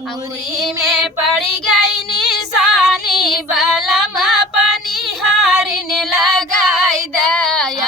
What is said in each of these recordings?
अंगूरी में पड़ी गई निशानी बलम पनिहारिन लगाई द।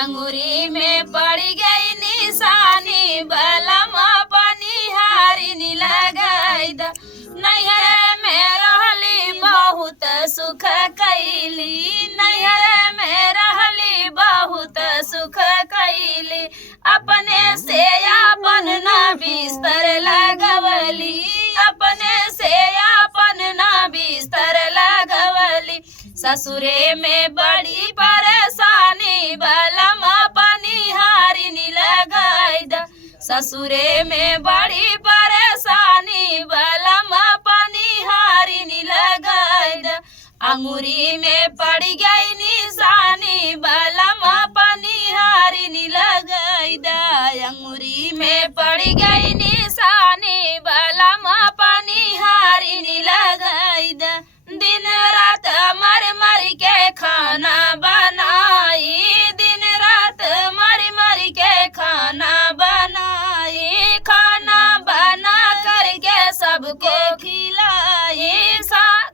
अंगूरी में पड़ी गई निशानी बलम पनिहारिन लगाई द। नैहर में रहली बहुत सुख कैली, नैहर में रहली बहुत सुख कैली। अपने से अपन न बिस्तर लगवली, अपने से अपन न बिस्तर लगवली। ससुरे में बड़ी परेशानी बलम पनिहारिन लगाई द। ससुरे में बड़ी परेशानी बलम पनिहारिन लगाई द। अंगूरी में पड़ी गई निशानी बलम पनिहारिन लगाई द। अंगूरी में पड़ी गई निशानी बलम पनिहारिन लगाई द। दिन रात मर मर के खाना बनाई, दिन रात मर मर के खाना बनाई। खाना बना करके सबको खिलाई,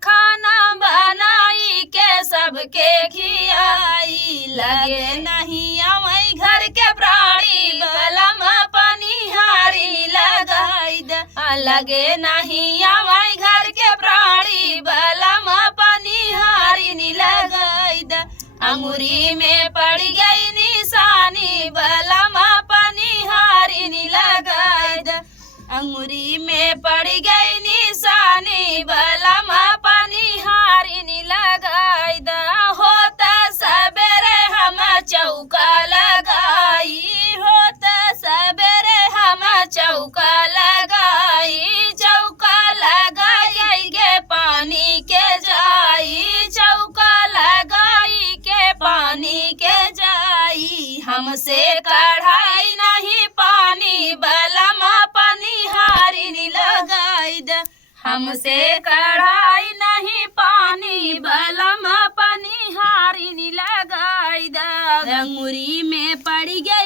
खाना बनाई के सबके खियाई। लगे नहीं अवै घर के प्राणी बलम पनिहारिन लगाई द। लगे नहीं अवै घर के प्राणी बलम पनिहारिन लगाई द। अंगूरी में पड़ी गई निशानी बलम पनिहारिन लगाई द। अंगूरी में पड़ी गई निशानी बलम पनिहारिन लगाई द। होता सबेरे हम चौका लगाई, होता सबेरे हम चौका लगाई। चौका लगाई के पानी के जाई, चौका लगाई के पानी के जाई। हमसे कढ़ाई नहीं पानी बलम पनिहारिन लगाई द। हमसे कढ़ाई नहीं पानी बलम पनिहारिन लगाई द। अंगूरी में पड़ी गई